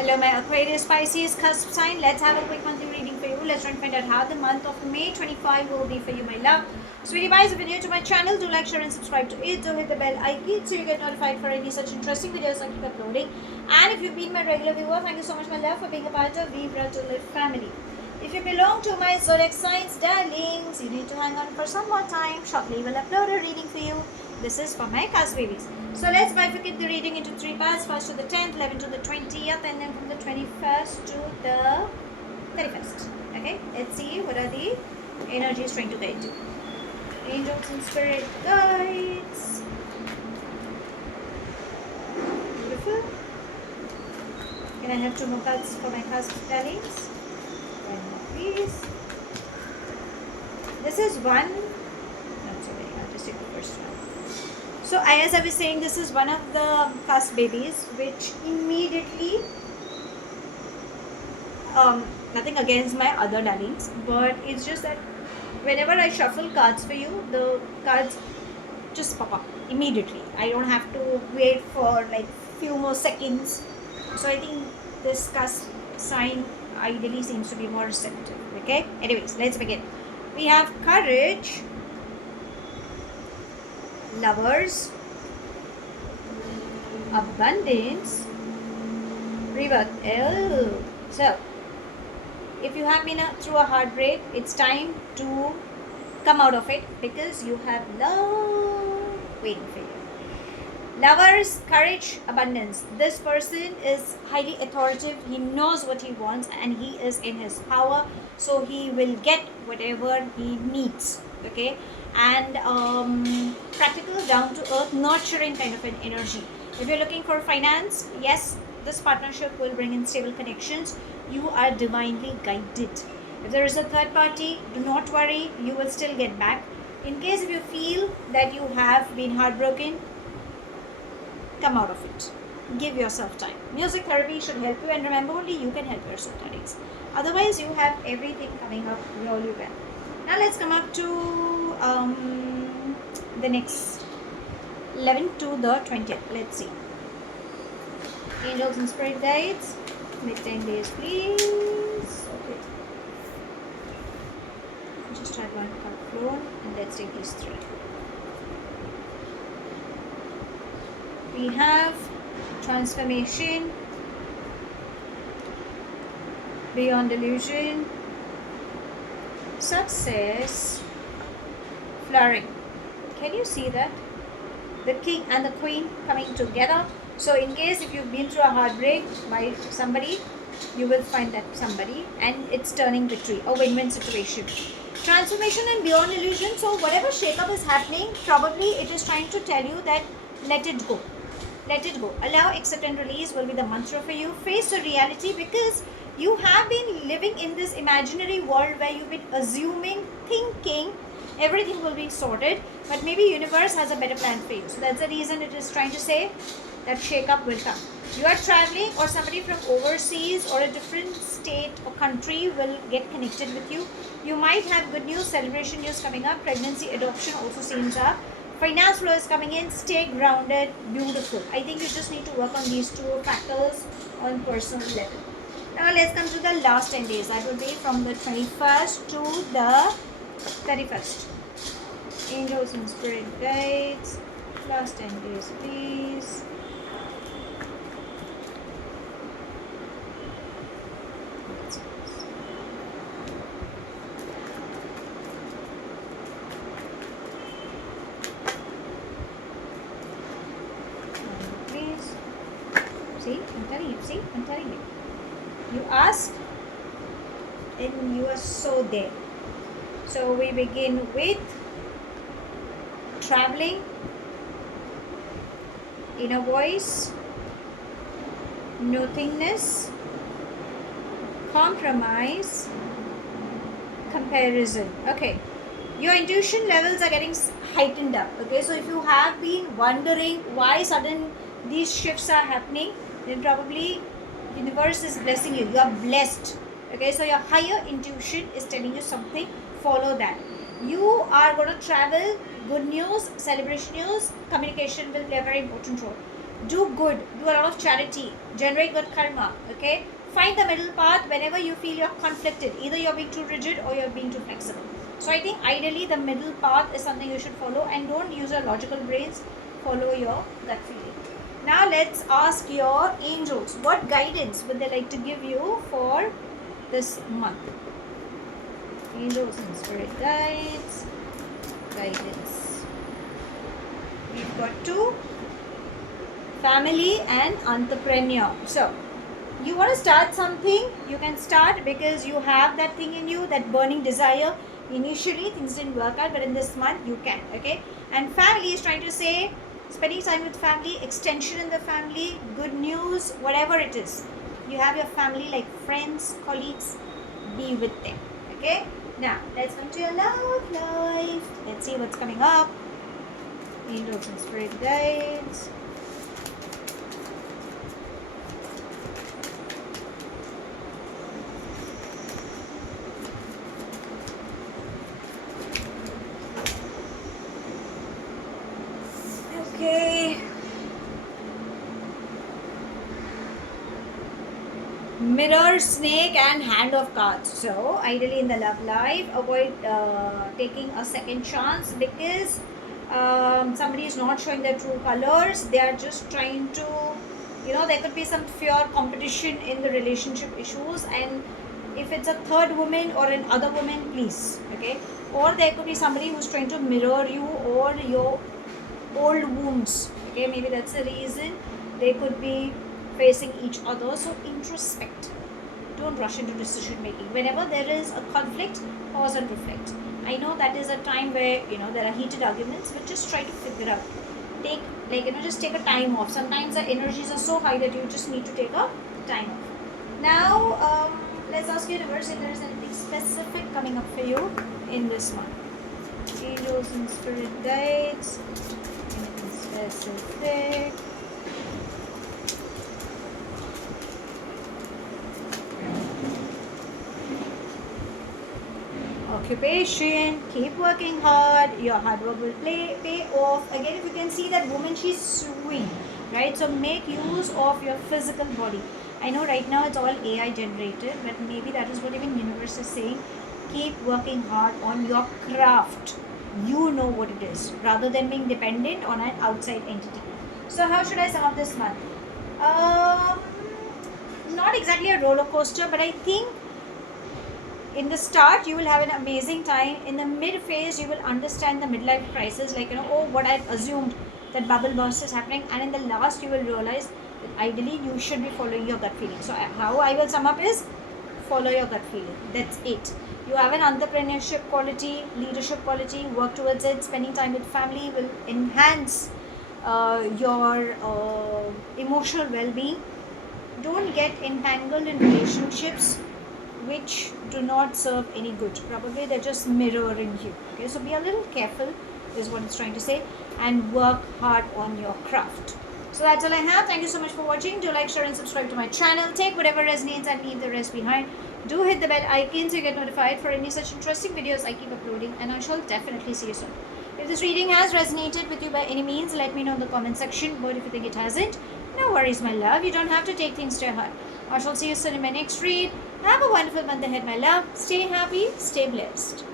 Hello, my Aquarius, Pisces, cusp sign. Let's have a quick monthly reading for you. Let's try and find out how the month of May 25 will be for you, my love. Sweetie pies, if you're new to my channel, do like, share, and subscribe to it. Do hit the bell icon so you get notified for any such interesting videos I keep uploading. And if you've been my regular viewer, thank you so much, my love, for being a part of Vibra to Live family. If you belong to my zodiac signs, darlings, you need to hang on for some more time. Shortly, we'll upload a reading for you. This is for my cusp babies. So let's bifurcate the reading into 3 parts. First to the 10th, 11th to the 20th, and then from the 21st to the 31st. Okay, let's see what are the energies trying to guide you. Angels and spirit guides. Beautiful. Can I have 2 more cards for my cusp darlings? One more, please. This is one. Not so many. I'll just take the first one. So as I was saying, this is one of the cusp babies which immediately, nothing against my other darlings, but it's just that whenever I shuffle cards for you, the cards just pop up immediately. I don't have to wait for like few more seconds. So I think this cusp sign ideally seems to be more receptive. Okay, anyways, let's begin. We have courage, lovers, abundance, rebirth. Oh, so if you have been through a heartbreak, it's time to come out of it because you have love waiting for you. Lovers, courage, abundance. This person is highly authoritative. He knows what he wants and he is in his power, so he will get whatever he needs. Okay, and practical, down to earth, nurturing kind of an energy. If you're looking for finance, yes, this partnership will bring in stable connections. You are divinely guided. If there is a third party, do not worry, you will still get back. In case if you feel that you have been heartbroken, come out of it. Give yourself time. Music therapy should help you, and remember, only you can help yourself, darlings. Otherwise, you have everything coming up really well. Now let's come up to the next 11th to the 20th. Let's see. Angels and spirit guides. Make 10 days, please. Okay. Just try one card flow, and let's take these 3. We have transformation, beyond illusion, success, flowering. Can you see that? The king and the queen coming together. So in case if you've been through a heartbreak by somebody, you will find that somebody, and it's turning victory, a win-win situation. Transformation and beyond illusion. So whatever shakeup is happening, probably it is trying to tell you that let it go. Let it go. Allow, accept, and release will be the mantra for you. Face the reality, because you have been living in this imaginary world where you've been assuming, thinking everything will be sorted, but maybe universe has a better plan for you. So that's the reason it is trying to say that shake-up will come. You are traveling, or somebody from overseas or a different state or country will get connected with you. You might have good news, celebration news coming up. Pregnancy, adoption also seems up. Finance flow is coming in. Stay grounded. Beautiful. I think you just need to work on these 2 factors on personal level. Now let's come to the last 10 days. That will be from the 21st to the 31st. Angels and spirit guides. Last 10 days, please. See, I'm telling you. You ask and you are so there. So we begin with traveling, inner voice, nothingness, compromise, comparison. Okay, your intuition levels are getting heightened up. Okay, so if you have been wondering why sudden these shifts are happening, then probably universe is blessing you. You are blessed. Okay, so your higher intuition is telling you something. Follow that. You are going to travel. Good news, celebration news, communication will play a very important role. do good, do a lot of charity, generate good karma. Okay, find the middle path whenever you feel you're conflicted, either you're being too rigid or you're being too flexible. So I think ideally the middle path is something you should follow, and don't use your logical brains, follow your gut feeling. Now let's ask your angels, what guidance would they like to give you for this month? Angels and spirit guides, guidance. We've got two, family and entrepreneur. So you want to start something, you can start because you have that thing in you, that burning desire. Initially things didn't work out, but in this month you can. Okay, and family is trying to say spending time with family, extension in the family, good news, whatever it is. You have your family like friends, colleagues, be with them. Okay, now let's come to your love life. Let's see what's coming up. Angels and spirit guides. Okay. Mirror, snake and hand of cards. So ideally in the love life, avoid taking a second chance, because somebody is not showing their true colors. They are just trying to, there could be some fear, competition in the relationship issues, and if it's a third woman or an other woman, please. Okay, or there could be somebody who's trying to mirror you or your old wounds. Okay, maybe that's the reason they could be facing each other. So introspect, don't rush into decision making. Whenever there is a conflict, pause and reflect. I know that is a time where there are heated arguments, but just try to figure out, just take a time off. Sometimes the energies are so high that you just need to take a time off. Now let's ask universe if there is anything specific coming up for you in this month. Angels and spirit guides, anything specific. Occupation, keep working hard, your hard work will pay off. Again, if you can see that woman, she's swing, right? So make use of your physical body. I know right now it's all AI generated, but maybe that is what even universe is saying. Keep working hard on your craft. You know what it is, rather than being dependent on an outside entity. So how should I sum up this month? Not exactly a roller coaster, but I think in the start you will have an amazing time. In the mid phase you will understand the midlife crisis, like oh, what I've assumed, that bubble burst is happening. And in the last you will realize that ideally you should be following your gut feeling. So how I will sum up is follow your gut feeling. That's it. You have an entrepreneurship quality, leadership quality, work towards it. Spending time with family will enhance your emotional well-being. Don't get entangled in relationships which do not serve any good. Probably they're just mirroring you. Okay, so be a little careful is what it's trying to say, and work hard on your craft. So that's all I have. Thank you so much for watching. Do like, share and subscribe to my channel. Take whatever resonates and leave the rest behind. Do hit the bell icon so you get notified for any such interesting videos I keep uploading, and I shall definitely see you soon. If this reading has resonated with you by any means, let me know in the comment section. But if you think it hasn't, no worries, my love. You don't have to take things to your heart. I shall see you soon in my next read. Have a wonderful month ahead, my love. Stay happy, stay blessed.